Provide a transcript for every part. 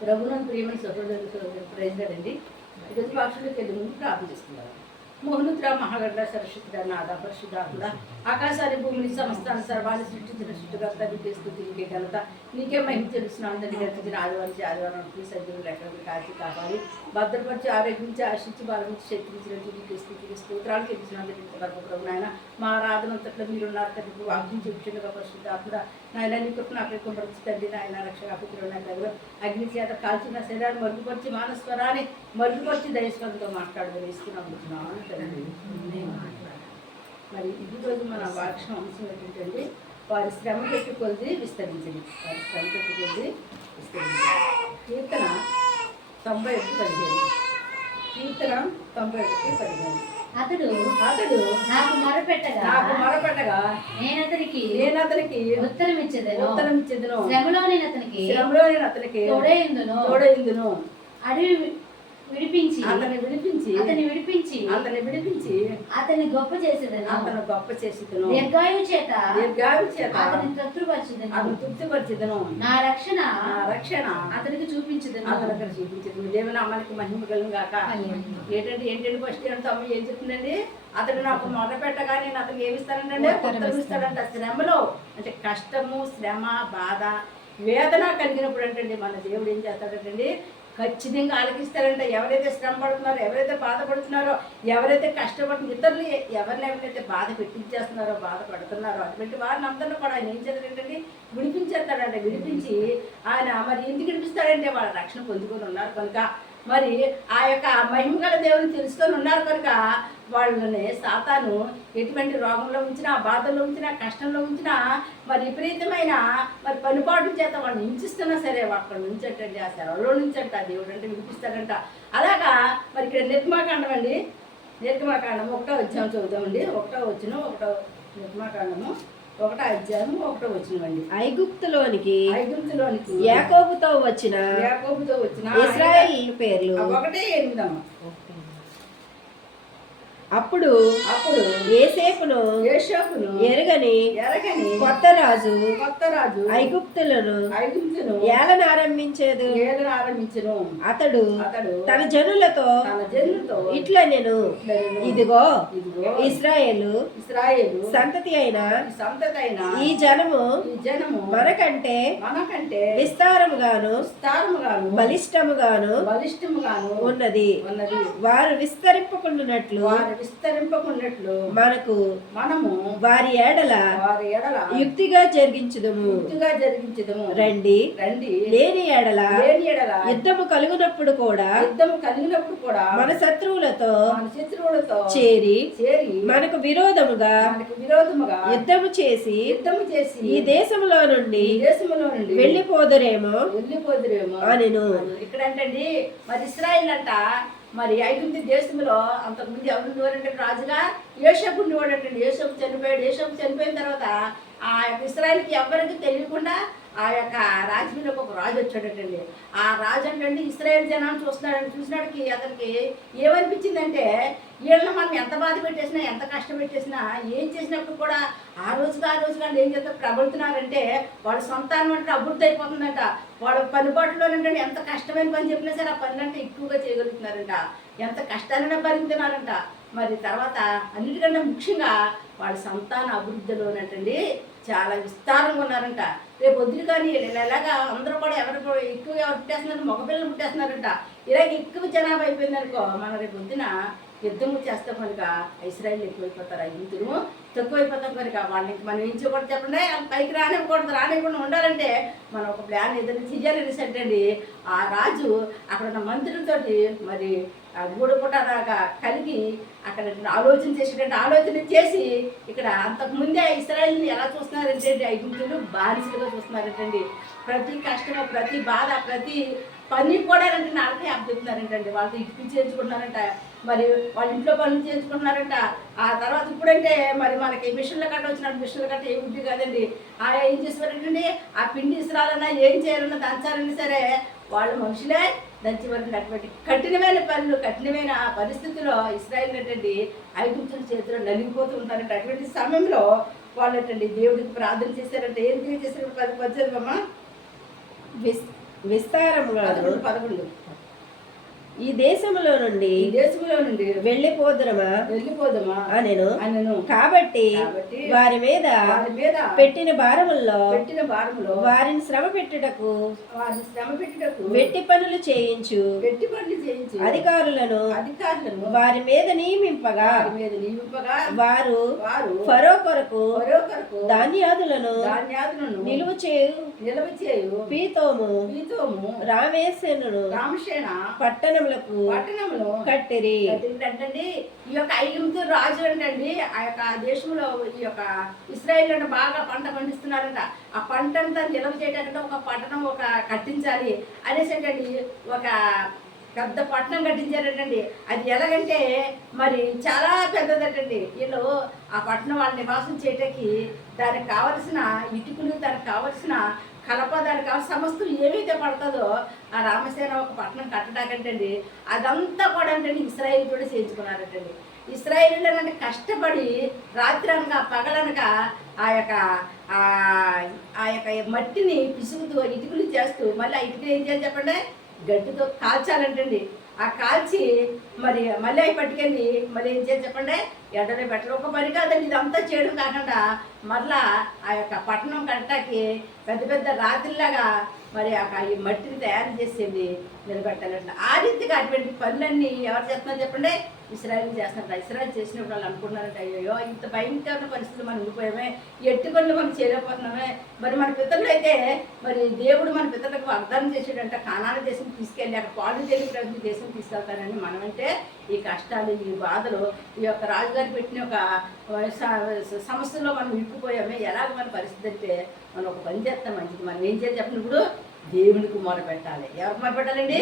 ప్రభుత్వం ప్రియమైన సహోదరులు సహోదరు ప్రైజ్లాడండి ఈరోజు భాషలోకి వెళ్ళి ముందు ప్రార్థన చేసుకున్నారు మోహనుద్ర మహాగడ్డ సరస్వతిర నాద పరిశుద్ధాత్మ ఆకాశాన్ని భూమిని సమస్తాన్ని సర్వాన్ని సృష్టించిన సృష్టికర్త నీకే స్థుతి నీకే ఘనత. నీకే మహిమ తెలుసిన అందరినీ గర్తించిన ఆదివారం ఆదివారానికి సజ్జులు లెక్కలు కాచి కాపాడి భద్రపరిచి ఆరోగ్యించి ఆశించి బలమించి శక్తించిన నీకే స్థితికి స్తోత్రాలు తెలిసిన అందరికీ ప్రభు నాయన మా ఆరాధన అంతట్లో మీరున్నారు తండ్రి వాక్యం చెప్తుండగా పరిశుద్ధాత్మ నాయన నీ కృపను నాకు తండ్రి నాయన రక్షణ పుత్రుడు దగ్గర అగ్ని చేత కాల్చిన శరీరాన్ని మరుగుపరిచి మానస్వరాన్ని మరుగుపరిచి దయస్వంతో మాట్లాడదని ఇస్తున్నాం తండ్రి మరి ఇది రోజు మన వాక్షం అంశం ఏంటంటే వారి శ్రమ పెట్టి కొద్ది విస్తరించింది వారి శ్రమ పెట్టి కొద్ది విస్తరించింది కీర్తన తొంభై ఒకటి పదిహేను. కీర్తన తొంభై ఒకటి పదిహేను. అతడు అతడు నాకు మొరపెట్టగా నాకు మొరపెట్టగా నేను అతనికి నేను అతనికి ఉత్తరం ఇచ్చేదను ఉత్తరం ఇచ్చేదను శ్రమలో నేను అతనికి శ్రమలో నేను అతనికి తోడేందును తోడైందును అడవి విడిపించి. అతన్ని విడిపించి. అతని విడిపించి. అతన్ని విడిపించి. అతని గొప్ప చేసేదను. అతను గొప్ప చేసిదను. చేత చేత అతని తృప్తిపరచుదను. అతను తృప్తిపరిచిదను. నా రక్షణ నా రక్షణ అతనికి చూపించదను. అతను అక్కడ చూపించింది దేవుని అమ్మకి మహిమ కలుగు గాక. ఏంటంటే ఏంటంటే ఫస్ట్ ఏంటంటే అమ్మ ఏం చెప్తుందండి? అతడు నాకు మొదలు పెట్టగా నేను అతనికి ఏమి ఇస్తానంటే ఉత్తరం ఇస్తాడంట. శ్రమలో అంటే కష్టము శ్రమ బాధ వేదన కలిగినప్పుడు అంటే మన దేవుడు ఏం చేస్తాడంటండి? ఖచ్చితంగా ఆలకిస్తారంట. ఎవరైతే శ్రమ పడుతున్నారో ఎవరైతే బాధపడుతున్నారో ఎవరైతే కష్టపడుతున్న ఇతరులు ఎవరిని ఎవరైతే బాధ పెట్టించేస్తున్నారో బాధపడుతున్నారో అటువంటి వారిని అందరినీ కూడా ఆయన ఏం చేస్తాడంటే విడిపించేస్తాడంట. విడిపించి ఆయన మరి ఎందుకు విడిపిస్తాడంటే వాళ్ళ రక్షణ పొందుకొని ఉన్నారు కనుక మరి ఆ యొక్క మహిమగల దేవుని తెలుసుకొని ఉన్నారు కనుక వాళ్ళని సాతాను ఎటువంటి రోగంలో ఉంచినా బాధల్లో ఉంచినా కష్టంలో ఉంచినా మరి విపరీతమైన మరి పనిపాటు చేత వాళ్ళని హింసిస్తున్నా సరే అక్కడ నుంచంటండి ఆ సెలవులో నుంచంట దేవుడు అంటే వినిపిస్తాడంట. అలాగా మరి ఇక్కడ నిర్మాకాండం అండి. నిర్మాకాండం ఒకటో వచ్చాము చదువుతామండి ఒకటో వచ్చిన ఒకటో నిర్మాకాండము ఒకటో అధ్యాయం ఒకటో వచ్చినవండి ఐగుప్తులోనికి ఐగుప్తులోనికి యాకోబుతో వచ్చిన యాకోబుతో వచ్చిన ఇస్రాయేల్ పేర్లు. ఒకటే ఎనిమిదమ్మ అప్పుడు అప్పుడు ఏసేపును యేషోపును ఎరగని ఎరగని కొత్త రాజు కొత్త రాజు ఐగుప్తులను ఐగుప్తును ఏలన ఆరంభించేదు? ఏలను ఆరంభించును? అతడు అతడు తన జనులతో తన జనులతో ఇట్లా నేను. ఇదిగో ఇదిగో ఇస్రాయేలు ఇస్రాయేలు సంతతి అయిన ఈ సంతతైన ఈ జనము ఈ జనము మనకంటే మనకంటే విస్తారముగాను విస్తారముగాను బలిష్టముగాను బలిష్టముగాను ఉన్నది. ఉన్నది. వారు విస్తరింపకుండానట్లు వారు విస్తరింపకున్నట్లు మనకు మనము వారి ఏడల వారి ఎడల యుక్తిగా జరిగించుదుము. పూర్తిగా జరిగించదము. రండి. రండి. లేని ఎడల లేని ఎడల యుద్ధము కలుగునప్పుడు కూడా యుద్ధం కలిగినప్పుడు కూడా మన శత్రువులతో మన శత్రువులతో చేరి చేరి మనకు విరోధముగా మనకు విరోధముగా యుద్ధము చేసి యుద్ధము చేసి ఈ దేశములో నుండి ఈ దేశంలో నుండి వెళ్ళిపోదురేమో వెళ్ళిపోదురేమో అనెను. ఇక్కడ అంటండి మరి ఇస్రాయిల్ అంట మరి ఐగుప్తు దేశంలో అంతకుముందు ఎవరు ఉండేవారంటే రాజుగా యేషపు ఉండేవాడు అంటండి యేషపు చనిపోయాడు. యేషపు చనిపోయిన తర్వాత ఆ ఇస్రాయల్కి ఎవరికి తెలియకుండా ఆ యొక్క రాజ్యంలోకి ఒక రాజు వచ్చాడటండి. ఆ రాజు అంటే ఇస్రాయేల్ జనాన్ని చూస్తున్నాడని చూసినాడికి అతనికి ఏమనిపించిందంటే వీళ్ళని మనం ఎంత బాధ పెట్టేసినా ఎంత కష్టం పెట్టేసినా ఏం చేసినప్పుడు కూడా ఆ రోజుగా ఆ రోజుగా ఏం చేస్తే ప్రబలుతున్నారంటే వాళ్ళ సొంతానం అంటే అభివృద్ధి అయిపోతుందంట. వాళ్ళ పనిపాట్లో ఏంటంటే ఎంత కష్టమైన పని చెప్పినా సరే ఆ పనులంటే ఎక్కువగా చేయగలుగుతున్నారంట. ఎంత కష్టాలైనా భరించినారంట. మరి తర్వాత అన్నిటికన్నా ముఖ్యంగా వాళ్ళ సంతాన అభివృద్ధిలోనంటండి చాలా విస్తారంగా ఉన్నారంట. రేపు వద్దులు కానీ వీళ్ళు ఎలాగా అందరూ కూడా ఎవరు కూడా ఎక్కువ ఎవరు పుట్టేస్తున్నారు మగపిల్లలు పుట్టేస్తున్నారంట. ఇలాగ ఎక్కువ జనాభా అయిపోయిందనుకో మన రేపు వద్దున యుద్ధం చేస్తే కనుక ఇస్రాయిల్ ఎక్కువైపోతారు ఆ యుద్ధము తక్కువైపోతాం కనుక వాళ్ళకి మనం ఏం చేయకూడదు చెప్పండి. పైకి రానివ్వకూడదు రానివ్వకుండా ఉండాలంటే మనం ఒక ప్లాన్ ఏదైనా చెయ్యాలని అండి. ఆ రాజు అక్కడ ఉన్న మంత్రులతోటి మరి ఆ మూడు పూట దాకా కలిగి అక్కడ ఆలోచన చేసేటువంటి ఆలోచన చేసి ఇక్కడ అంతకుముందే ఇస్రాయల్ని ఎలా చూస్తున్నారంటే ఐగుప్తులు బానిసలుగా చూస్తున్నారంటండి ప్రతి కష్టము ప్రతి బాధ ప్రతి పని కూడా అంటే నాకే అప్పచెప్తున్నారంటండి వాళ్ళతో ఇటు చేయించుకుంటున్నారంట మరి వాళ్ళ ఇంట్లో పనులు చేయించుకుంటున్నారంట. ఆ తర్వాత ఇప్పుడంటే మరి మనకి మిషన్ల కట్ట వచ్చిన మిషన్ల కట్ట ఏ ఉంది కాదండి. ఆ ఏం చేసేవారంటండి ఆ పిండి ఇసురాలన్నా ఏం చేయాలన్నా దంచాలన్నా సరే వాళ్ళు మనుషులే దంచివారు అటువంటి కఠినమైన పనులు కఠినమైన పరిస్థితుల్లో ఇస్రాయల్ ఏంటండి ఐగుప్తుల చేతిలో నలిగిపోతూ ఉంటారంట. అటువంటి సమయంలో వాళ్ళు ఏంటండి దేవుడికి ప్రార్థన చేశారంటే ఏం చేశారు పది పద్దెనిమిది అమ్మా విస్ పదకొండు పదకొండు. ఈ దేశములో నుండి ఈ దేశంలో నుండి వెళ్ళిపోదురమా? వెళ్ళిపోదామా? అనెను. అనను. కాబట్టి వారి మీద వారి మీద పెట్టిన భారముల్లో పెట్టిన భారములో వారిని శ్రమ పెట్టుటకు వారిని శ్రమ పెట్టుటకు వెట్టి పనులు చేయించు. పెట్టి పనులు చేయించి. అధికారులను అధికారులను వారి మీద నియమింపగా వారి మీద నియమింపగా వారు వారు ఫరో కొరకు మరొకరకు ధాన్యాదులను ధాన్యాదులను నిలువ చేయు. నిల్వ చేయు. పీతోము మీతోము రామేశనును రామసేన పట్టణములకు పట్టణంలో కట్టిరి. ఏంటంటే ఈ యొక్క ఐగుప్తు రాజు ఏంటండి ఆ యొక్క దేశంలో ఈ యొక్క ఇస్రాయేల్ అంటే బాగా పంట పండిస్తున్నారంట. ఆ పంట అంతా నిల్వ చేయడానికి ఒక పట్టణం ఒక కట్టించాలి అనేసి ఏంటండి ఒక పెద్ద పట్టణం కట్టించారటండి. అది ఎలాగంటే మరి చాలా పెద్దదటండి. వీళ్ళు ఆ పట్టణం వాళ్ళ నివాసం చేయటానికి దానికి కావలసిన ఇటుకలు దానికి కావలసిన కలప దానికి సమస్తం ఏమైతే పడుతుందో ఆ రామసేన ఒక పట్టణం కట్టడానికంటండి అదంతా కూడా అంటే ఇస్రాయిల్ కూడా చేయించుకున్నారటండి. ఇస్రాయిల్ అంటే కష్టపడి రాత్రి అనక పగలనక ఆ యొక్క ఆ యొక్క మట్టిని పిసుగుతూ ఇటుకలు చేస్తూ మళ్ళీ ఆ ఇటుకలు ఏం చేయాలి చెప్పండి? గడ్డితో కాల్చాలంటండి. ఆ కాల్చి మరి మళ్ళీ అవి పట్టుకెళ్ళి మళ్ళీ ఏం చేయాలి చెప్పండి? ఎండలో పెట్టాలి ఒక పని కాదండి ఇదంతా చేయడం కాకుండా మరలా ఆ యొక్క పట్టణం కట్టడానికి పెద్ద పెద్ద రాత్రిలాగా మరి ఆ ఈ మట్టిని తయారు చేసేది నిలబెట్టాలంట. ఆ రీతిగా అటువంటి పనులన్నీ ఎవరు చేస్తున్నారు చెప్పండి? ఇస్రాయల్ చేస్తున్నారు. ఇస్రాయల్ చేసినప్పుడు వాళ్ళు అనుకున్నారంటే అయ్యో ఇంత భయంకరమైన పరిస్థితులు మనం ఉండిపోయామే. ఎట్టి పనులు మనం చేయలేకపోతున్నామే. మరి మన పితరులు అయితే మరి దేవుడు మన పితరులకు వాగ్దానం చేసాడంట కానాల దేశం తీసుకెళ్ళి అక్కడ పాలు తెలియ ప్రజలు దేశం తీసుకెళ్తారని మనమంటే ఈ కష్టాలు ఈ బాధలు ఈ యొక్క రాజుగారు పెట్టిన ఒక సమస్యలో మనం ఇరుక్కుపోయామే. ఎలాగ మన పరిస్థితి అంటే మనం ఒక పని చేస్తాం మంచిది. మనం ఏం చేయాలి చెప్పినప్పుడు దేవునికి మొర పెట్టాలి. ఎవరికి మొర పెట్టాలండి?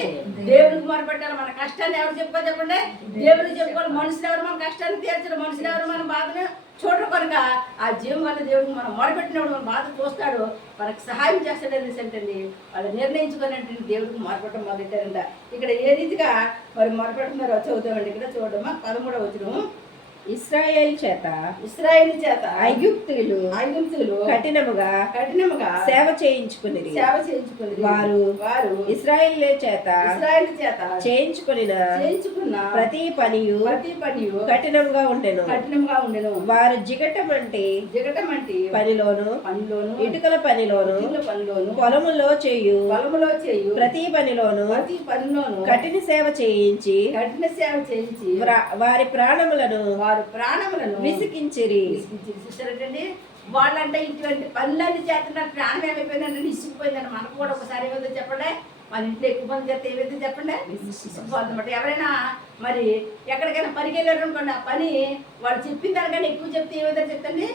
దేవునికి. మొర పెట్టాలి. మన కష్టాన్ని ఎవరు చెప్పుకో చెప్పండి? దేవునికి చెప్పుకోవాలి. మనుషులు ఎవరు మన కష్టాన్ని తీర్చరు? మనుషులు ఎవరు మన బాధను చూడరు కనుక ఆ జీవం వల్ల దేవుడికి మనం మొరపెట్టినప్పుడు మన బాధ చూస్తాడు మనకు సహాయం చేస్తాడు అనేసి వాళ్ళు నిర్ణయించుకునేటువంటి దేవుడికి మొరపెట్టడం మొదలెట్టారంట. ఇక్కడ ఏ రీతిగా మరి మొరపెడుతున్నారో చదువుతామండి? ఇక్కడ చూడమ్మా పదమూడవ వచ్చిన ఇస్రాయేల్ చేత ఇస్రాయేల్ చేత ఐగుప్తులు ఐగుప్తులు కఠినముగా కఠినముగా సేవ చేయించుకునిరి. సేవ చేయించుకుని వారు వారు ఇస్రాయేల్ చేత ఇస్రాయేల్ చేత చేయించుకునిన చేయించుకున్న ప్రతి పనియు ప్రతి పని కఠినంగా ఉండెను. కఠినంగా ఉండెను. వారు జిగటం అంటే జిగటం అంటే పనిలోను పనిలోను ఇటుకల పనిలోను పనిలోను పొలములో చేయు పొలములో చేయు ప్రతి పనిలోను ప్రతి పనిలోను కఠిన సేవ చేయించి కఠిన సేవ చేయించి వారి ప్రాణములను వారు ప్రాణములను విసికించిరి చూసారంటండి వాళ్ళంటే ఇటువంటి పనులన్నీ చేస్తున్నారు ప్రాణం ఏమైపోయిందంటే ఇసుకుపోయిందండి మనకు కూడా ఒకసారి ఏమైందో చెప్పండి. మన ఇంట్లో ఎక్కువ పని చేస్తే ఏమైందో చెప్పండి. ఇసుకుపోతుందన్నమాట ఎవరైనా మరి ఎక్కడికైనా పనికి వెళ్ళారు అనుకోండి ఆ పని వాళ్ళు చెప్పిన దానికన్నా ఎక్కువ చెప్తే ఏమైందో చెప్తండి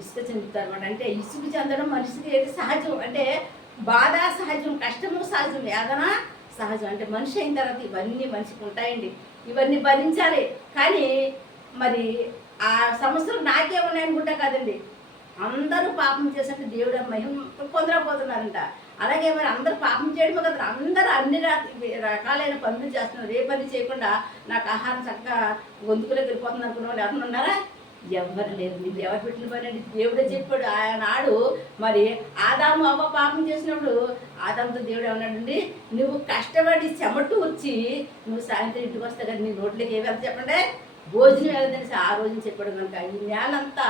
ఇసుక చెందుతారు అనమాట అంటే ఇసుక చెందడం మనిషికి ఏది సహజం? అంటే బాధ సహజం కష్టము సహజం వేదన సహజం. అంటే మనిషి అయిన తర్వాత ఇవన్నీ మనిషికి ఉంటాయండి. ఇవన్నీ భరించాలి. కానీ మరి ఆ సమస్యలు నాకే ఉన్నాయనుకుంటా కదండి. అందరూ పాపం చేసినట్టు దేవుడు మహిమ పొందలేకపోతున్నారంట. అలాగే మరి అందరూ పాపం చేయడమే కదా అందరూ అన్ని రకాలైన పనులు చేస్తున్నారు. ఏ పని చేయకుండా నాకు ఆహారం చక్కగా గొంతుకులో వెళ్ళిపోతుంది అనుకున్న వాళ్ళు ఉన్నారా? ఎవరు లేరు. నీకు ఎవరు పెట్టిన పని దేవుడే చెప్పాడు. ఆయన మరి ఆదాము అవ్వ పాపం చేసినప్పుడు ఆదాముతో దేవుడు ఏమన్నాడండి? నువ్వు కష్టపడి చెమట్టు వచ్చి నువ్వు సాయంత్రం ఇంటికి వస్తే కదా నీ నోట్లోకి ఏమి వెళ్తా చెప్పండి? భోజనం ఎలా తెలిసి ఆ రోజున చెప్పాడు కనుక ఈ నేలంతా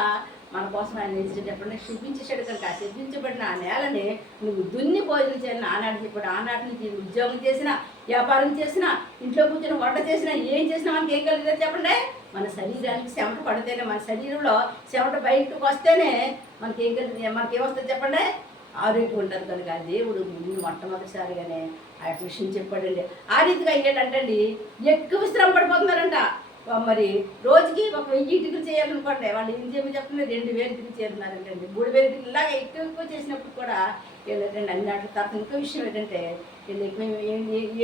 మన కోసం ఆయన ఏం చెప్పండి చూపించేశాడు కనుక ఆ చూపించబడిన ఆ నేలని నువ్వు దున్ని భోజనం చేయాలని ఆనాడు చెప్పాడు. ఆనాటి నుంచి ఉద్యోగం చేసినా వ్యాపారం చేసినా ఇంట్లో కూర్చొని వంట చేసినా ఏం చేసినా మనకి ఏం కలిగిందో చెప్పండి. మన శరీరానికి చెమట పడితేనే మన శరీరంలో చెమట బయటకు వస్తేనే మనకి ఏం కలిగింది మనకి ఏమొస్తుంది చెప్పండి? ఆరోగ్యం ఉంటుంది కనుక దేవుడు ముందు మొట్టమొదటిసారిగానే ఆ యొక్క విషయం చెప్పాడండి. ఆ రీతిగా ఏంటంటే ఎక్కువ శ్రమ పడిపోతున్నారంట. మరి రోజుకి ఒక వెయ్యి ఇటుకలు చేయాలనుకోండి వాళ్ళు ఏం చేయమని చెప్తున్నారు రెండు వేలు ఇటుకలు చేస్తున్నారంటండి మూడు వేలు ఇటుకలు ఇలాగ ఎక్కువ ఎక్కువ చేసినప్పుడు కూడా ఏంటంటే అన్ని దాంట్లో తర్వాత ఇంకో విషయం ఏంటంటే వీళ్ళు ఎక్కువ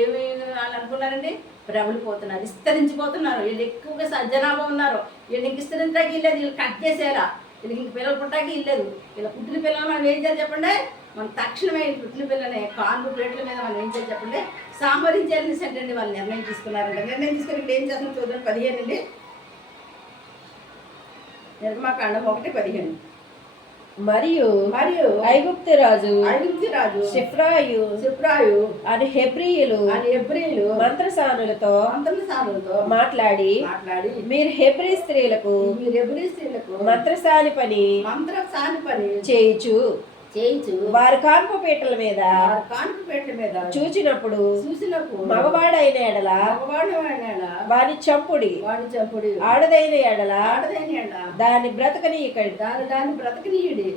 ఏమి వాళ్ళు అనుకున్నారండి? ప్రబలిపోతున్నారు విస్తరించిపోతున్నారు. వీళ్ళు ఎక్కువగా స- జనాభా ఉన్నారు. వీళ్ళు ఇంక విస్తరించడానికి వీళ్ళు కట్ చేసేలా వీళ్ళకి ఇంక పిల్లలు పుట్టడానికి ఇల్లేదు వీళ్ళ పుట్టిన పిల్లలు మనం ఏం చేయాలి చెప్పండి? మనం తక్షణమే పుట్టిన పిల్లని కాన్పు ప్లేట్ల మీద మనం ఏం చేయాలి చెప్పండి సాంబరించాలని సెంటండి వాళ్ళు నిర్ణయం తీసుకున్నారంట. నిర్ణయం తీసుకుని ఇక్కడ ఏం చేస్తున్నారు చూడండి పదిహేను అండి. నిర్మాకాండం ఒకటి పదిహేను. మరియు మరియు ఐగుప్తు రాజు ఐగుప్తి రాజు సిఫ్రాయు సిప్రాయు అని హెబ్రియులు అని ఎబ్రిలు మంత్రసానులతో మంత్రుల సానులతో మాట్లాడి మాట్లాడి మీరు హెబ్రి స్త్రీలకు మీరు ఎబ్రి స్త్రీలకు మంత్రసాని పని మంత్ర సాని పని చేయుచు చేయించు. వారి కాన్పు పీటల మీద వారి కానుక పెట్టల మీద చూచినప్పుడు చూసినప్పుడు మగవాడైన ఎడల వాని చంపుడి వాడి చంపుడు. ఆడదైన ఎడల ఆడదైన దాన్ని బ్రతకనీయకండి. దాని దాన్ని బ్రతకనీయుడి.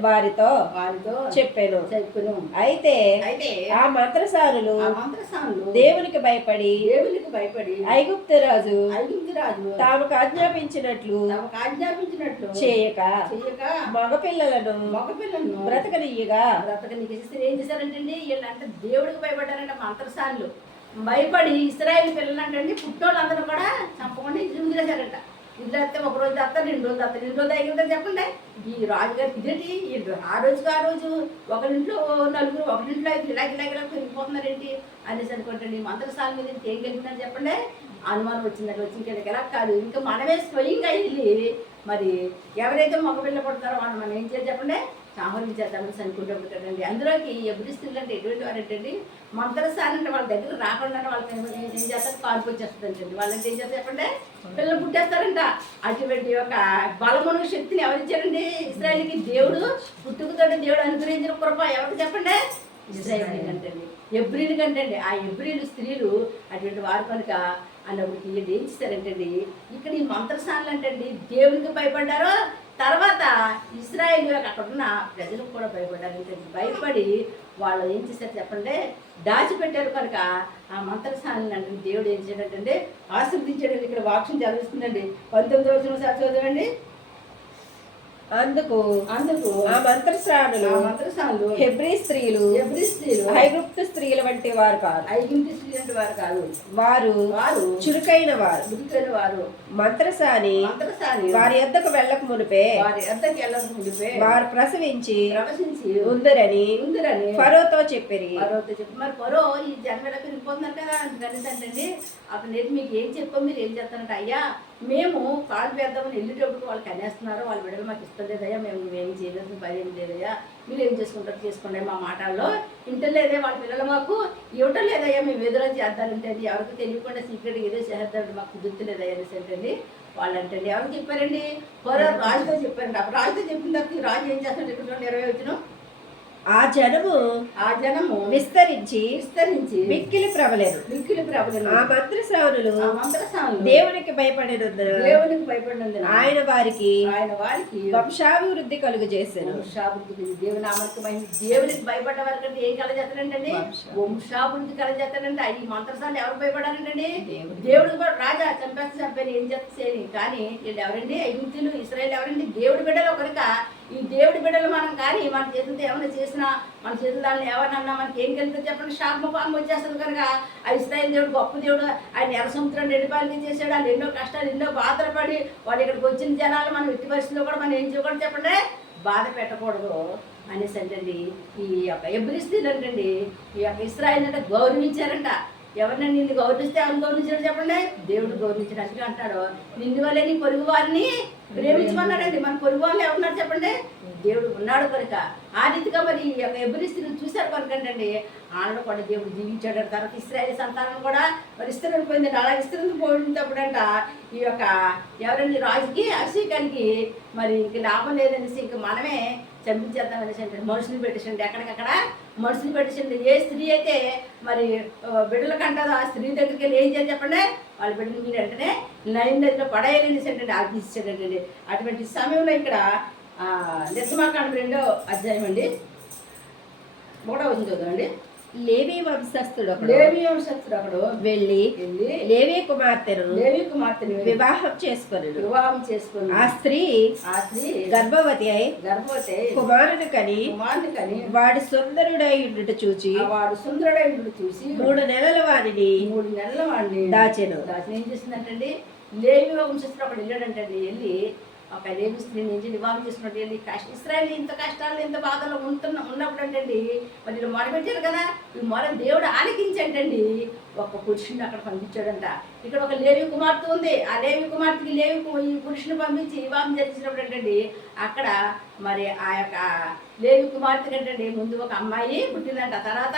వారితో వారితో చెప్పాను. చెప్పును. అయితే అయితే ఆ మంత్రసానులు ఆ మంత్రసానులు దేవునికి భయపడి దేవునికి భయపడి ఐగుప్తు రాజు ఐగుప్తి రాజు తాముకు ఆజ్ఞాపించినట్లు తమకు ఆజ్ఞాపించినట్లు చేయక చెయ్యక మగపిల్లలను మగపిల్లలను బ్రతకనియ్యగా. బ్రతకనికి ఇస్తే ఏం చేశారంటే వీళ్ళంటే దేవుడికి భయపడ్డారంటే మంత్రసానులు భయపడి ఇస్రాయేల్ పిల్లలు అంటే పుట్టోళ్ళందరూ కూడా చంపకుండా ఇది ఇల్లు వస్తే ఒక రోజు రెండు రోజులు చేస్తారు రెండు రోజులు అయిపోతారు చెప్పండి. ఈ రాజుగారు ఇదేంటి? ఈ ఆ రోజుకి ఆ రోజు ఒకరింట్లో నలుగురు ఒకరింట్లో అయితే ఇలాగ ఇలాగ ఇలా పెరిగిపోతున్నారేంటి అనేసి అనుకుంటండి. మంత్రసాల మీద ఏం కలిగినారు చెప్పండి? అనుమానం వచ్చిందంటే వచ్చి ఇంకా ఎలా కాదు. ఇంకా మనమే స్వయంగా వెళ్ళి మరి ఎవరైతే మగపిల్ల పడతారో వాళ్ళు మనం ఏం చేయాలి చెప్పండి? సంహరించేద్దామని అనుకుంటూ కదండి అందులోకి ఎప్పుడు స్త్రీలు అంటే ఎటువంటి వారు ఏంటండి మంత్రస్థానం అంటే వాళ్ళ దగ్గర రాకుండా వాళ్ళకి ఏం చేస్తారు కాల్పు వచ్చేస్తుందంటండి వాళ్ళంటే ఏం చేస్తారు చెప్పండి? పిల్లలు పుట్టేస్తారంట. అటువంటి ఒక బలమును శక్తిని ఎవరిచ్చారండి ఇస్రాయల్కి దేవుడు పుట్టుకతోటి దేవుడు అనుగ్రహించిన కృప ఎవరికి చెప్పండి? ఇజ్రాయల్ అంటండి ఎబ్రిలు కంటండి. ఆ ఎబ్రిలు స్త్రీలు అటువంటి వారు కనుక అన్నప్పుడు ఏం చేస్తారంటండి ఇక్కడ ఈ మంత్రస్థానాలు అంటండి దేవునికి భయపడ్డారో తర్వాత ఇస్రాయేల్ అక్కడ ఉన్న ప్రజలకు కూడా భయపడ్డారు. ఏంటంటే భయపడి వాళ్ళు ఏం చేశారు చెప్పండి దాచిపెట్టారు కనుక ఆ మంత్రస్థానాన్ని అంటే దేవుడు ఏం చేయడంటే ఆశీర్వదించాడు ఇక్కడ వాక్యం చదివిస్తుందండి. పంతొమ్మిది రోజులు సార్ చదవండి. అందుకు అందుకు ఆ మంత్రస్రానులు ఆ మంత్రస్థానాలు హెబ్రీ స్త్రీలు ఎబ్రి స్త్రీలు ఐగుప్తు స్త్రీల వంటి వారు కాదు. ఐగింటి స్త్రీ అంటే వారు కాదు. వారు వారు చురుకైన వారు. బుద్ధికైన వారు. మంత్రసాని మంత్రసాని వారి యొద్దకు వెళ్ళక మునిపే వారి ఎద్దరికి వెళ్ళక ముందుపే వారు ప్రసవించి ప్రవశించి ఉందరని ఉందిరని ఫరోతో చెప్పిరి. పరోతో చెప్పి మరి పరో ఈ జన్మలో పెరిగిపోతున్నారు కదా అంటే అక్కడ నేను మీకు ఏం చెప్పాం మీరు ఏం చేస్తారంటే అయ్యా? మేము కాలు వేద్దామని వెళ్ళేటప్పుడు వాళ్ళకి అనేస్తున్నారు వాళ్ళ బిడ్డలు మాకు ఇష్టం లేదయ్యా మేము ఏం చేయలేదు పని ఏం లేదయ్యా మీరు ఏం చేసుకుంటారు చేసుకోండి మా మాటల్లో. ఇంటలేదే వాళ్ళ పిల్లలు మాకు ఇవ్వటం లేదయ్యా మేము ఏదో చేద్దామంటే అది ఎవరికి తెలియకుండా సీక్రెట్ ఏదో చేద్దామంటే మాకు కుదురుతలేదయ్యా అనేసి ఏంటండి వాళ్ళు అంటండి ఎవరికి చెప్పారండి? పొర రాజుతో చెప్పారండి. అప్పుడు రాజుతో చెప్పిన తర్వాత రాజు ఏం చేస్తాడు? ఇక్కడ ఇరవై వచ్చిన. ఆ జనము ఆ జనము విస్తరించి విస్తరించి మిక్కిలి ప్రబలేదు మిక్కిలి ప్రభులను ఆ మంత్రశ్రావణులు ఆ మంత్రసానులు దేవునికి భయపడినందున దేవునికి భయపడినందున ఆయన వారికి ఆయన వారికి వంశాభివృద్ధి కలుగు చేశాను వంశాభివృద్ధి దేవుని మహిమ. దేవునికి భయపడ్డ వారికంటే ఏం కలజేస్తాడంటే వంశాభివృద్ధి. కలజేస్తాడంటే ఈ మంత్రసాలు ఎవరు భయపడారంటండి? దేవుడికి కూడా రాజా చంపేస్తే చంపాను ఏం చేస్తేని కానీ వీళ్ళు ఎవరండి? ఐగుప్తులు ఇస్రాయల్ ఎవరండి? దేవుడి బిడ్డలు కనుక ఈ దేవుడి బిడ్డలు మనం కానీ మన చేతులతో ఏమైనా చేసినా మన చేతుల దాన్ని ఎవరన్నా మనకి ఏం కలిపితే చెప్పండి? శాప పాము వచ్చేస్తుంది కనుక ఆ ఇస్రాయల్ దేవుడు గొప్ప దేవుడు ఆయన ఎర్ర రెండు రెండుపాయలకి చేశాడు వాళ్ళు ఎన్నో కష్టాలు ఎన్నో బాధలు పడి వాళ్ళు ఇక్కడికి వచ్చిన జనాలు మనం ఎట్టి పరిస్థితుల్లో కూడా మనం ఏం చేయకూడదు చెప్పండి? బాధ పెట్టకూడదు అనేసి అంటండి. ఈ యొక్క ఎబ్రిస్తీలు అంటండి ఈ యొక్క ఇస్రాయల్ అంటే గౌరవించారంట. ఎవరిని నిన్ను గౌరవిస్తే ఎవరిని గౌరవించాడు చెప్పండి? దేవుడు గౌరవించడానికి అంటాడు. నిన్ను వల్లే నీ పొరుగు వారిని ప్రేమించమన్నాడండి. మన పొరుగు వాళ్ళు ఎవరున్నారు చెప్పండి? దేవుడు ఉన్నాడు కనుక. ఆ రీతిగా మరి ఈ యొక్క చూశారు కనుకండి ఆడను కూడా దేవుడు జీవించాడు తర్వాత ఇస్రాయల్ సంతానం కూడా మరి ఇస్తరిపోయింది అలా ఇస్తరిని పోయినప్పుడంట ఈ యొక్క ఎవరైనా రాజుకి అభిషేకానికి మరి ఇంక లాభం లేదనేసి ఇంక మనమే చంపించేద్దాం అనేసి అంటే మనుషులు పెట్టేసండి ఎక్కడికక్కడ మనుషులు పెట్టేసండి ఏ స్త్రీ అయితే మరి బిడ్డలు కంటారో ఆ స్త్రీ దగ్గరికి వెళ్ళి ఏం చేయాలి చెప్పండి? వాళ్ళ బిడ్డలు మీరు వెంటనే లైన్ దగ్గర పడేయాలనేసి అంటే అటువంటి సమయంలో ఇక్కడ ఆ, రెండో అధ్యాయం అండి. మూడో వచ్చింది చూద్దామండి లేవి వంశస్థుడు లేవి వంశస్థుడు అక్కడ వెళ్ళి లేవి కుమార్తెను లేవి కుమార్తెని వివాహం చేసుకొనెను వివాహం చేసుకుని ఆ స్త్రీ ఆ స్త్రీ గర్భవతి అయి గర్భవతి కుమారుని కని కుమార్తె కని వాడి సుందరుడై ఉండుట చూచి వాడు సుందరుడైన చూసి మూడు నెలల వాడిని మూడు నెలల వాడిని దాచెను. దాచిన. ఏం చేసిందంటండి? లేవి వంశస్థుడు అక్కడ వెళ్ళాడంటండి. వెళ్ళి ఆ లేని స్త్రీని నుంచి వివాహం చేసుకున్నట్టు కష్ట ఇస్రాయల్ ఇంత కష్టాలు ఇంత బాధలు ఉంటున్న ఉన్నప్పుడు అంటండి మరి ఇలా మొరపెట్టారు కదా? ఈ మొర దేవుడు ఆలకించండి ఒక పురుషుని అక్కడ పంపించాడంట. ఇక్కడ ఒక లేవి కుమార్తె ఉంది. ఆ లేవి కుమార్తెకి లేవి ఈ పురుషుని పంపించి వివాహం జరిగినప్పుడు అంటండి అక్కడ మరి ఆ యొక్క లేవి కుమార్తె కంటండి ముందు ఒక అమ్మాయి పుట్టిందంట. తర్వాత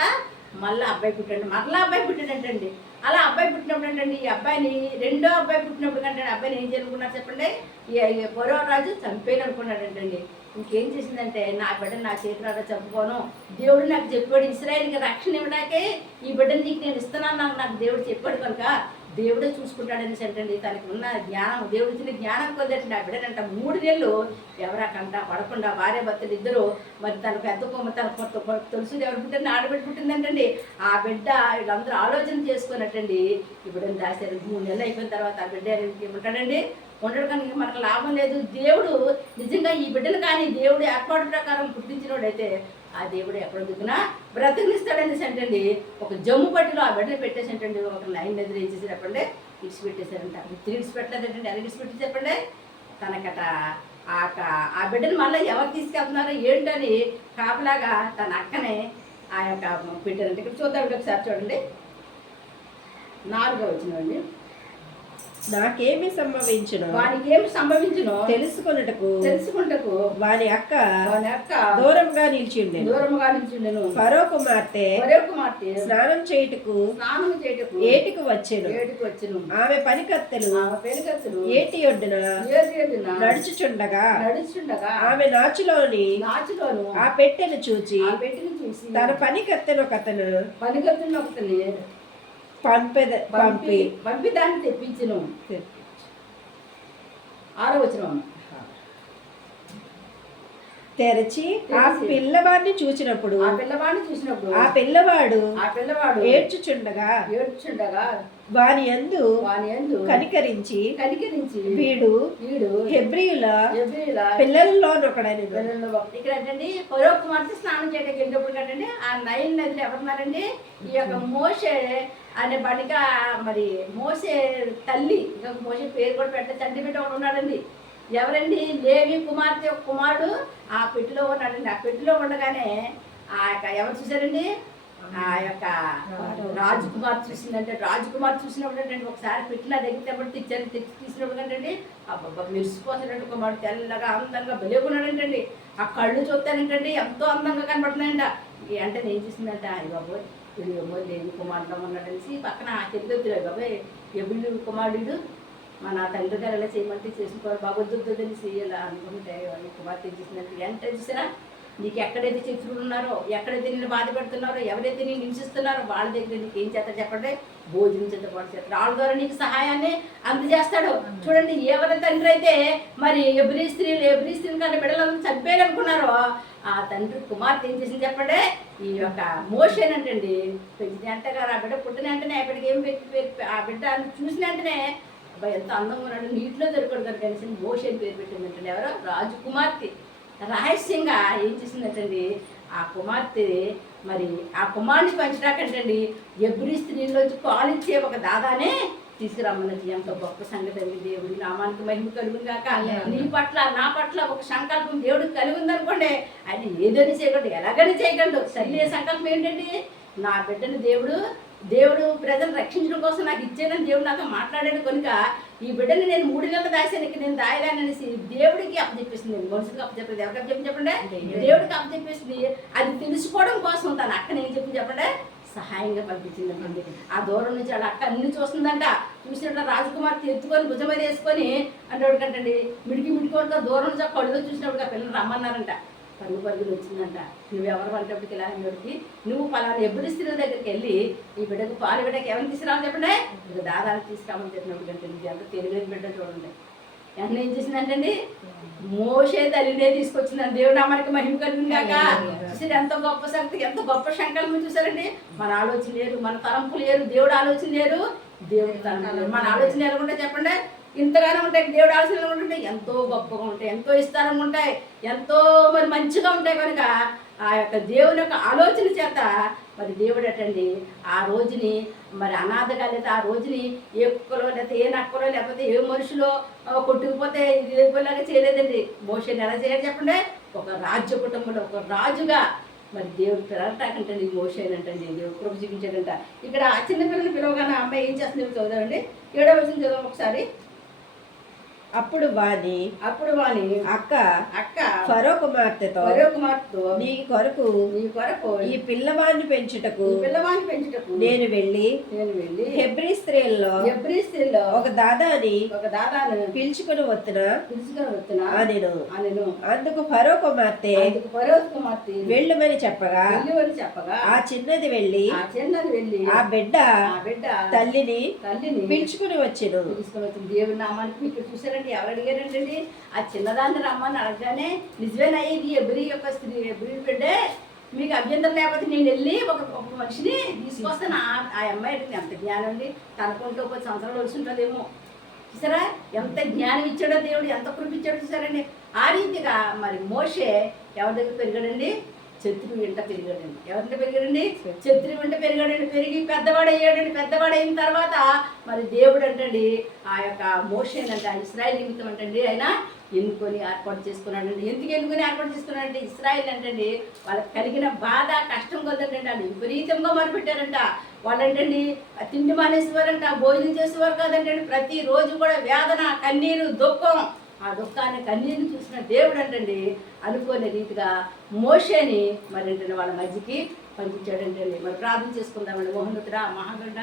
మళ్ళీ అబ్బాయి పుట్టాడు మరలా అబ్బాయి పుట్టాడంటండి. అలా అబ్బాయి పుట్టినప్పుడు అంటే ఈ అబ్బాయిని రెండో అబ్బాయి పుట్టినప్పుడు కంటే అబ్బాయిని ఏం చేయాలనుకున్నారు చెప్పండి? ఈ రాజు చంపేయాలి అనుకున్నాడంటండి ఇంకేం చేసిందంటే నా బిడ్డ నా చేతిలో చంపుకోను. దేవుడు నాకు చెప్పాడు ఇస్రాయల్కి రక్షణ ఇవ్వడానికే ఈ బిడ్డను నీకు నేను ఇస్తున్నాను నాకు నాకు దేవుడు చెప్పాడు కనుక దేవుడే చూసుకుంటాడని అంటండి తనకి ఉన్న జ్ఞానం దేవుడు ఇచ్చిన జ్ఞానం కొద్దండి ఆ బిడ్డనంట మూడు నెలలు ఎవరాకంట పడకుండా భార్య భర్తలు ఇద్దరు మరి తన పెద్ద కొమ్మ తన కొత్త కొత్త తులసి ఎవరు పుట్టింది ఆడబిడ్డ పుట్టిందంటండి. ఆ బిడ్డ వీళ్ళందరూ ఆలోచన చేసుకున్నట్టండి. ఇప్పుడు దాసారు మూడు నెలలు అయిపోయిన తర్వాత ఆ బిడ్డ ఏమంటాడండి? ఉండడం కనుక మనకు లాభం లేదు. దేవుడు నిజంగా ఈ బిడ్డను కానీ దేవుడు ఏర్పాటు ప్రకారం పుట్టించినోడైతే ఆ దేవుడు ఎక్కడ దిగునా బ్రతికిస్తాడని అంటండి. ఒక జమ్ము పట్టిలో ఆ బిడ్డను పెట్టేసంటండి. ఒక లైన్ ఎదురు ఏం చేసి చెప్పండి. ఇడిచి పెట్టేశారంట. తిరిగి పెట్టలేదంటే ఎలా ఇడిచి పెట్టి చెప్పండి? తనకట ఆ ఆ బిడ్డను మళ్ళీ ఎవరు తీసుకెళ్తున్నారో ఏంటని కాపలాగా తన అక్కనే ఆ యొక్క పెట్టారంటే ఇక్కడ చూద్దాం ఒకసారి చూడండి. నాలుగో వచ్చినండి నాకేమి సంభవించును వానికి ఏమి సంభవించునో తెలుసుకొనుటకు తెలుసుకుంటకు వాని అక్క వాని అక్క దూరంగా నిలిచి ఉండేను దూరముగా నిల్చుండెను. ఫరో కుమార్తె ఒరే కుమార్తె స్నానం చేయుటకు స్నానం చేయటకు ఏటికి వచ్చెను? ఏటికి వచ్చును? ఆమె పనికత్తెలు ఆమె పెనుకత్తులు ఏటి ఒడ్డున నడుచుచుండగా నడుచుండగా ఆమె నాచులోని నాచులోను ఆ పెట్టెను చూచి ఆ పెట్టిని చూసి తన పనికత్తెను ఒకతను పనికత్తున్న ఒకతని పంపి పంపి పంపి. దాన్ని తెప్పించును. ఆరో వచ్చిన తెరచి ఆ. పిల్లవాడిని చూచినప్పుడు ఆ పిల్లవాడిని చూసినప్పుడు ఆ పిల్లవాడు ఆ పిల్లవాడు ఏడ్చుచుండగా ఏడ్చుండగా వాని యందు వాని ఎందు కనికరించి కనికరించి వీడు వీడు హెబ్రియుల పిల్లల్లోనొకడని పిల్లల్లో ఒకటి. ఇక్కడ ఏంటండి పరో కుమార్తె స్నానం చేయడానికి వెళ్ళినప్పుడు కంటండి ఆ నైన్ నదిలో ఎవరున్నారండి? ఈ యొక్క మోసే అనే బడిక మరి మోసే తల్లి ఇంకా మోసే పేరు కూడా పెట్ట తండ్రి బిడ్డ ఒకడు ఉన్నాడండి. ఎవరండి? లేవి కుమార్తె కుమారుడు. ఆ పెట్టిలో ఉన్నాడండి. ఆ పెట్టిలో ఉండగానే ఆ యొక్క ఎవరు చూసారండి ఆ యొక్క రాజకుమార్ చూసిందంటే రాజకుమార్ చూసినప్పుడు అంటే ఒకసారి పెట్టిన దగ్గర తెప్పటి తెచ్చారు తెచ్చి తీసినప్పుడు అంటే అబ్బబ్బా మెరిసిపోతున్నట్టు మాట తెల్లగా అందంగా బలేకున్నాడంటండి ఆ కళ్ళు చూస్తానంటండి ఎంతో అందంగా కనబడుతున్నాయంట. అంటే నేను చూసిందంట అయ్యి బాబోయ్ వీడు ఏమో దేవి కుమారుడు ఉన్నాడనేసి పక్కన తెలియదు బాబాయ్ ఎబుళ్ళు కుమారుడు మన తండ్రి గారు ఎలా చేయమంటే చేసుకోవాలి బాగొద్దు తెలిసి ఇలా అనుకుంటే కుమార్ కుమార్తె ఎంత చూసారా నీకు ఎక్కడైతే శత్రువులు ఉన్నారో ఎక్కడైతే నిన్ను బాధపెడుతున్నారో ఎవరైతే నేను హింసిస్తున్నారో వాళ్ళ దగ్గర నీకు ఏం చేస్తా చెప్పండి. భోజనం చేత పాటు చేస్తాడు. వాళ్ళ ద్వారా నీకు సహాయాన్ని అందజేస్తాడు. చూడండి ఎవరి తండ్రి అయితే మరి ఎబ్రి స్త్రీలు ఎబ్రి స్త్రీలు కానీ బిడ్డలందరూ చంపేయాలనుకున్నారో ఆ తండ్రి కుమార్తె ఏం చేసింది చెప్పండి? ఈ యొక్క మోషన్ అంటండి పెంచిన అంటగారు ఆ బిడ్డ పుట్టిన వెంటనే ఆ బిడ్డకి ఏం పెట్టి ఆ బిడ్డ చూసిన వెంటనే అబ్బాయి ఎంత అందంగా ఉన్నాడు నీటిలో దొరకడు కనుక మోషన్ పేరు పెట్టిందంటండి ఎవరో? రాజు కుమార్తె. రహస్యంగా ఏం చేసిందంటండి? ఆ కుమార్తె మరి ఆ కుమారుని పంచడాకంటండి ఎవ్రీ స్త్రీలోంచి కాలిచ్చే ఒక దాదానే తీసుకురమ్మన్నది ఎంత గొప్ప సంగతి అండి దేవుడి నామానికి మహిమ గాక నీ పట్ల నా పట్ల ఒక సంకల్పం దేవుడికి కలిగి ఉందనుకోండి ఆయన ఏదని చేయగలడు ఎలాగని చేయగలడు. సరి సంకల్పం ఏంటండి? నా బిడ్డని దేవుడు దేవుడు ప్రజలు రక్షించడం కోసం నాకు ఇచ్చేదని దేవుడు నాతో మాట్లాడాడు కనుక ఈ బిడ్డని నేను మూడు నెలలు దాసానికి నేను దాయలేననేసి దేవుడికి అప్పచెప్పేసింది మనుషులకు అప్పచెప్పేది ఎవరికి అప్పచెప్పి చెప్పండి? దేవుడికి. అప్పచెప్పేసింది. అది తెలుసుకోవడం కోసం తన అక్కని ఏం చెప్పి చెప్పండి? సహాయంగా పంపించిందండి ఆ దూరం నుంచి వాళ్ళ అక్క అన్ని చూస్తుందంట. చూసినట్టు రాజకుమార్తె ఎత్తుకొని భుజం మీద వేసుకొని అంటే కంటండి మిడికి మిడికోడుగా దూరం నుంచి ఆ కళ్ళుతో చూసినప్పుడు ఆ పిల్లలు రమ్మన్నారంట. పరుగు పరుగులు వచ్చిందంట. నువ్వు ఎవరు ఇలా అనేవాడికి నువ్వు పలానా ఎప్పుడు స్త్రీల దగ్గరికి వెళ్ళి ఈ బిడ్డకు పాలు బిడ్డకి ఎవరిని తీసుకురావని చెప్పండి? ఇక దాదాపు తీసుకురామని చెప్పినప్పుడు అంటే నీకు ఎంత తెలివైన బిడ్డ చూడండి. అన్న ఏం చేసిందంటండి? మోసే తల్లినే తీసుకొచ్చిందని దేవుడు మనకి మహిమ కలిగింది కాక చూసారు ఎంత గొప్ప శక్తి ఎంత గొప్ప సంకల్పం చూసారండి? మన ఆలోచన లేరు మన తలంపు లేరు దేవుడు ఆలోచన లేరు దేవుడు తలంపు మన ఆలోచన ఎలాగుంటే చెప్పండి? ఇంతగానో ఉంటాయి దేవుడు ఆలోచనలు ఉంటాయి ఎంతో గొప్పగా ఉంటాయి ఎంతో ఇస్తారంగా ఉంటాయి ఎంతో మరి మంచిగా ఉంటాయి కనుక ఆ యొక్క దేవుని యొక్క ఆలోచన చేత మరి దేవుడు అటండి. ఆ రోజుని మరి అనాథగా లేదా ఆ రోజుని ఏ కుక్కలో లేకపోతే ఏ నక్కలో లేకపోతే ఏ మనుషులో కొట్టుకుపోతే ఇది చేయలేదండి. మోషన్ ఎలా చేయాలి చెప్పండి? ఒక రాజ్య కుటుంబంలో ఒక రాజుగా మరి దేవుడు పిల్లటాకంటండి మోషన్ అంటండి దేవుడు కృప చూపించాడంట. ఇక్కడ ఆ చిన్నపిల్లలు పిలవగానే ఆ అమ్మాయి ఏం చేస్తుంది చదువుదామండి ఏడో వచ్చిన చదువు ఒకసారి. అప్పుడు వాని అప్పుడు వాని అక్క అక్క ఫరో కుమార్తెతో మరో కుమార్తెతో నీ కొరకు నీ కొరకు ఈ పిల్లవాడిని పెంచుటకు ఈ పిల్లవాడిని పెంచుటకు నేను వెళ్ళి నేను వెళ్ళి హెబ్రీ స్త్రీల్లో ఎబ్రి స్త్రీలో ఒక దాదాని ఒక దాదాను పిలుచుకుని వస్తున పిలుచుకొని వస్తున్నా నేను నేను అందుకు ఫరో కుమార్తె అందుకు పరోజ్ కుమార్తె వెళ్ళమని చెప్పగా వెళ్ళి అని చెప్పగా ఆ చిన్నది వెళ్ళి ఆ చిన్నది వెళ్ళి ఆ బిడ్డ ఆ బిడ్డ తల్లిని తల్లిని పిలుచుకుని వచ్చెను. తీసుకొని వచ్చింది. దేవుడి నామానికి ఇక్కడ చూసారండి ఎవరు అడిగారంటండి? ఆ చిన్నదాన్ని రమ్మని అడగగానే నిజమేనా ఇది? ఎబ్రి యొక్క స్త్రీ ఎబ్రి బిడ్డే మీకు అభ్యంతరం లేకపోతే నేను వెళ్ళి ఒక ఒక మనిషిని తీసుకొస్తాను. ఆ ఆ అమ్మాయి అడిగింది ఎంత జ్ఞానం అండి? తనకుంటూ పది సంవత్సరాలు వచ్చి ఉంటుందేమో. చూసారా? ఎంత జ్ఞానం ఇచ్చాడో దేవుడు ఎంత కృపించాడో చూసారండి. ఆ రీతిగా మరి మోషే ఎవరి దగ్గర పెరిగాడండి? శత్రు వెంట పెరిగాడండి ఎవరింట పెరిగాడండి? శత్రు వెంట పెరిగాడండి. పెరిగి పెద్దవాడు అయ్యాడండి పెద్దవాడు అయిన తర్వాత మరి దేవుడు అంటండి ఆ యొక్క మోషన్ అంట ఇస్రాయల్ నిమిత్తం అంటండి ఆయన ఎన్నుకొని ఏర్పాటు చేసుకున్నాడండి. ఎందుకు ఎన్నుకొని ఏర్పాటు చేసుకున్నాడంటే ఇస్రాయల్ అంటండి వాళ్ళకి కలిగిన బాధ కష్టం కొద్దంటండి వాళ్ళు విపరీతంగా మొదలుపెట్టారంట వాళ్ళంటండి ఆ తిండి మానేసేవారంట భోజనం చేసేవారు కాదంటండి. ప్రతిరోజు కూడా వేదన కన్నీరు దుఃఖం ఆ దుఃఖాన్ని కన్నీరుని చూసిన దేవుడు అంటండి అనుకోని రీతిగా మోషేని మరి వాళ్ళ మధ్యకి పంపించాడంటే మరి ప్రార్థన చేసుకుందామండి. మోహనుతుడా మహాగండ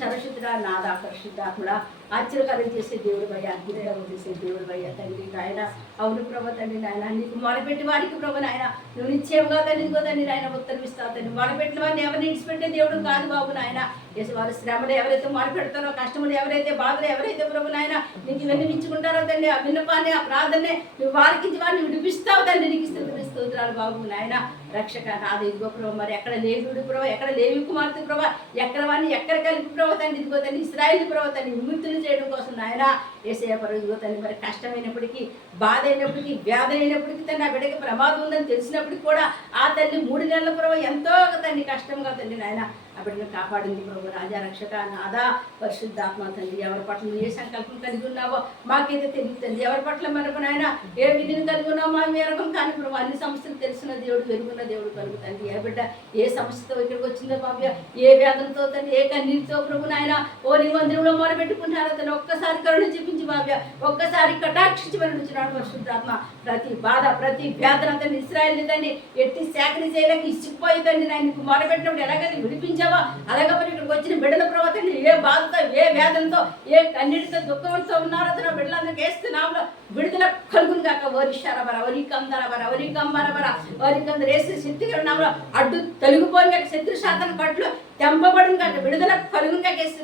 సరస్వతుడా నాదా పరిశుద్ధాత్ముడా ఆశ్చర్యకారం చేసే దేవుడు భయ అద్భుతంగా చేసే దేవుడు భయ. తండ్రి ఆయన అవును ప్రభు తండ్రి నాయన నీకు మొలపెట్టి వాడికి ప్రభు నాయన నువ్వు నిశ్చయంగా కాదు ఇంకో తండ్రి నాయన ఉత్తరమిస్తావు తండ్రి. మొలపెట్టిన వాడిని ఎవరిని విడిచిపెట్టే దేవుడు కాదు బాబు నాయన. యేసు వారి శ్రమలు ఎవరైతే మొలపెడతారో కష్టములు ఎవరైతే బాధలు ఎవరైతే ప్రభు నాయన నీకు ఇవన్నీ మించుకుంటారో తండ్రి ఆ విన్నపాన్ని ఆ ప్రార్థనే నువ్వు వారికి వారిని విడిపిస్తావు తండ్రి. నీకు స్థితి స్తోత్రాలు బాబు నాయన. రక్షక నాది ఇదిగో ప్రభు మరి ఎక్కడ లేవుడు ప్రభు ఎక్కడ లేవి కుమార్తె ప్రభా ఎక్కడ వాడిని ఎక్కడ కలిపి ప్రభు తండ్రి ఇదిగో తండ్రి ఇస్రాయిల్ ప్రభు తండ్రి విముక్తులు చేయడం కోసం నాయన ఏసయ్య ప్రభు ఇదిగో తండ్రి మరి కష్టమైనప్పటికీ బాధ అయినప్పటికీ వ్యాధి అయినప్పటికీ తండ్రి ఆ బిడ్డకి ప్రమాదం ఉందని తెలిసినప్పటికీ కూడా ఆ తల్లి మూడు నెలల ప్రభు ఎంతో తండ్రి కష్టంగా తండ్రి నాయన ఆ కాపాడింది ప్రభు రాజా రక్షక నాదా పరిశుద్ధాత్మ తండ్రి. ఎవరి పట్ల నువ్వు ఏ సంకల్పం కలిగి ఉన్నావో మాకైతే తెలియదు ఎవరి పట్ల మనకు నాయన ఏ విధిని కలిగి ఉన్నామో అవి ఎరగం కానీ ప్రభు అన్ని సమస్యలు తెలిసిన దేవుడు వెలుగున్న దేవుడు కలుగు తండ్రి. ఏ బిడ్డ ఏ సమస్యతో ఇక్కడికి వచ్చిందో బాబు ఏ వేదనతో తండ్రి ఏ కన్నీటితో ప్రభు నాయన ఓ నీ మందిరంలో మొరబెట్టుకుంటారో తను ఒక్కసారి కరుణ చూపించి బాబ్య ఒక్కసారి కటాక్షించి వెళ్ళుచున్నాడు పరిశుద్ధాత్మ. ప్రతి బాధ ప్రతి వేదన అతన్ని ఇస్రాయల్ తండ్రి ఎట్టి సేకరి చేయలేక ఇచ్చిపోయి తండ్రి నాయన నీకు మొరబెట్టినప్పుడు ఎలాగైతే విడిపించావో అలాగే మరి ఇక్కడికి వచ్చిన బిడ్డల ప్రభావ ఏ బాధతో ఏ వేదంతో ఏ కన్నీటితో దుఃఖంతో ఉన్నారో తన బిడ్డలందరికీ వేస్తున్నాము విడుదల కలుగును కాక వరిషార బర వరి కందర బర వరి కంబర వరి వేసి శక్తిగా ఉన్నాము అడ్డు తొలగిపోయిన శత్రు శాతం పట్లు తెంపబడిన కంటే విడుదల కలుగును కాక వేసి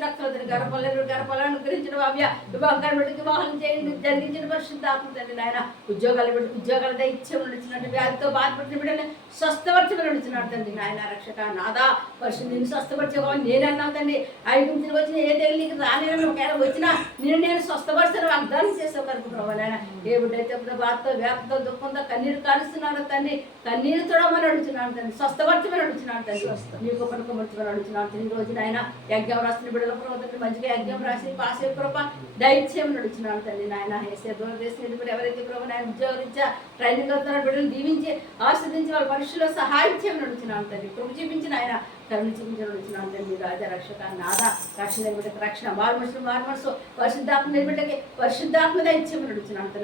గర్భలను గర్భలను గురించిన బాబ్య వివాహం బిడ్డకి వివాహం చేయండి జరిగించిన పరిశుద్ధ ఆత్మ తండ్రి నాయన ఉద్యోగాలు బిడ్డ ఉద్యోగాల దైత్యం నడిచినట్టు వ్యాధితో బాధపడిన బిడ్డని స్వస్థపరచమని నడిచినాడు తండ్రి నాయన రక్షక నాదా పరిశుద్ధ నేను స్వస్థపరచేవాడిని నేను అన్నాను తండ్రి. ఐదు నుంచి వచ్చిన ఏ తెలియదు నీకు రాలేను ఒకవేళ వచ్చినా నేను నేను స్వస్థపరుస్తాను. వాగ్దానం చేసావు కనుక ప్రభావ నాయన. ఏ బిడ్డైతే బాధతో వ్యాప్తో దుఃఖంతో కన్నీరు కారుస్తున్నాడు తండ్రి కన్నీరు తొడమని అడుగుతున్నాను తండ్రి స్వస్థపరచమని అడుగుతున్నాను తండ్రి నీకు పనుకోమర్చమని అడుగుతున్నాను తండ్రి ఈ రోజు నాయన యజ్ఞం రాసిన బిడ్డల ప్రభుత్వం మంచిగా యజ్ఞం రాసి పాసే కృప దైత్యం నడుచున్నాను తండ్రి నాయన. దూరం చేసిన ఇప్పుడు ఎవరైతే ప్రభు నాయన ఉద్యోగరీత్యా ట్రైనింగ్ అవుతున్నారో బిడ్డలు దీవించి ఆస్వాదించి వాళ్ళ పరీక్షలో సహాయం చేయమని నడుచున్నాను తండ్రి కృప చూపించిన ఆయన కరుణ చూపించిన రాజా రక్షక నాద రక్షణ బిడ్డకి రక్షణ. వారు మనుషులు పరిశుద్ధాత్మ బిడ్డకి పరిశుద్ధాత్మ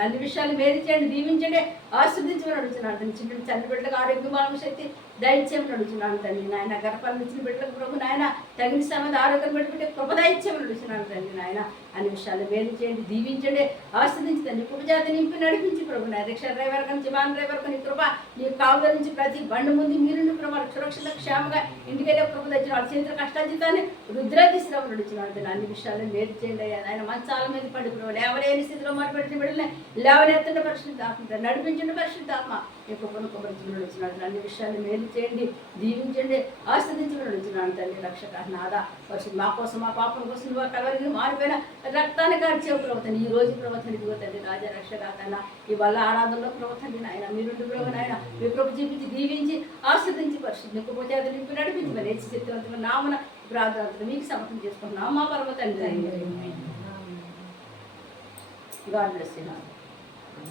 అన్ని విషయాలు మేలు చేయండి దీవించండి ఆస్వాదించమని నడుచున్నాను చిన్న చంద్రబిడ్డకు ఆరోగ్యం ఆరోగ్య శక్తి దైత్యం నడుచున్నాను తండ్రి నాయన గర్భాలను ఇచ్చిన బిడ్డలకు ప్రభు నాయన. తగిన సమయ ఆరోగ్యం పెట్టుకుంటే బిడ్డ కృప దైత్యం నడుచున్నాను తండ్రి నాయన. అన్ని విషయాలు మేలు చేయండి దీవించండి ఆస్వాదించి తండ్రి కృపజాతి నింపి నడిపించి ప్రభు నాయన. రిక్షా డ్రైవర్ కానీ జవాన్ డ్రైవర్ కానీ కృప నీ కావుల నుంచి ప్రతి బండి ముందు మీరు ప్రభు సురక్షిత క్షేమంగా ఇంటికెళ్ళే కృప తెచ్చిన వాళ్ళ చేతుల కష్టాజితాన్ని రుద్రాదిశ్రమ నడుచున్నాడు తండ్రి అన్ని విషయాలు మేలు చేయండి అయ్యా ఆయన మంచాల మీద పడి ప్రభు లేవలేని స్థితిలో మాట్లాడిన బిడ్డలే లేవనెత్తండి పరిశుద్ధాత్మ నడిపించండి పరిశుద్ధాత్మ ఎక్కువ కొనుక్కోబడుతున్నాడు వచ్చినాడు అన్ని విషయాలు మేలు చేయండి దీవించండి ఆస్వాదించమని ఉంచున్నాను తండ్రి రక్షక నాద పరిశుద్ధ మా కోసం మా పాపం కోసం కలవరిని మారిపోయిన రక్తాన్ని కార్చే ప్రవర్తన ఈ రోజు ప్రవర్తన ఇదిగో తండ్రి రాజా రక్షక కన్నా ఈ వల్ల ఆరాధనలో ప్రవర్తన నాయన మీరు నాయన మీ ప్రభు చూపించి దీవించి ఆస్వాదించి పరిశుద్ధ నిప్పపోతే అది నింపి నడిపించి మరి శక్తివంతమైన నామన ప్రార్థన మీకు సమర్థం చేసుకుంటున్నాం. మా పరమ తండ్రి గాడ్ బ్లెస్ యూ